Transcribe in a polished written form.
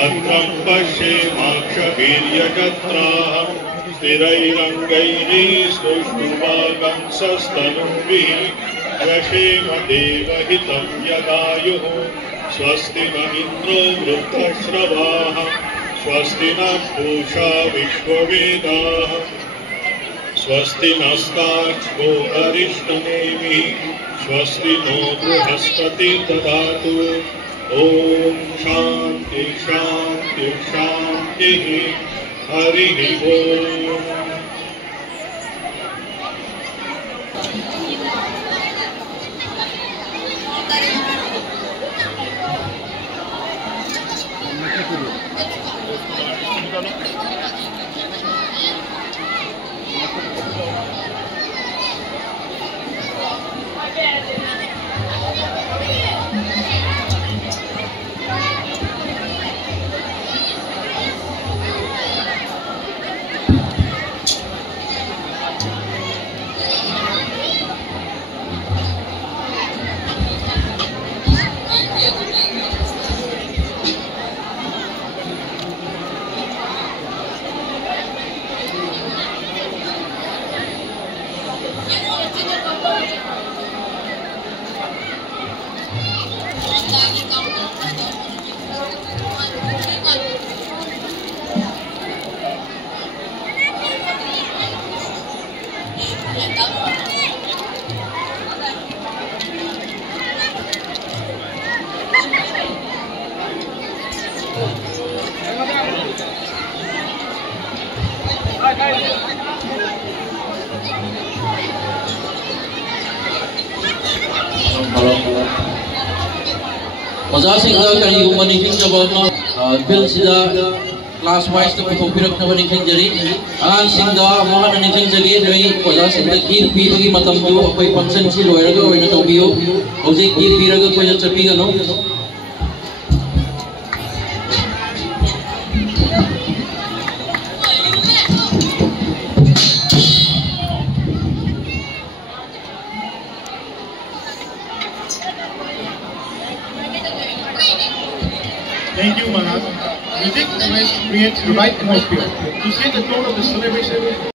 भद्रं पश्येमाक्षवीर्यजत्राः स्थिरैरङ्गैः स्तुष्टुवागंसस्तनूभिः यशेम देवहितं यदायुः स्वस्ति न इन्द्रो वृद्धश्रवाः स्वस्ति नः पूषा विश्ववेदाः स्वस्ति नस्तार्क्ष्यो अरिष्टनेमिः स्वस्ति नो बृहस्पति ददातु। ओम शांति शांति शांति हरि ओम। क्लास वाइज तो पुथोपिरक्नब निखंजरी आंसिंगदा मोहन निखंजरी नोई ओजा सिंदा कीर पीबगी मतम दु अखोय फंक्शन सि लोयरगा ओइना तोबियो ओजे कीर पीरगा कोय चपीगनो। Thank you, Manas. Music always creates the right atmosphere to set the tone of the celebration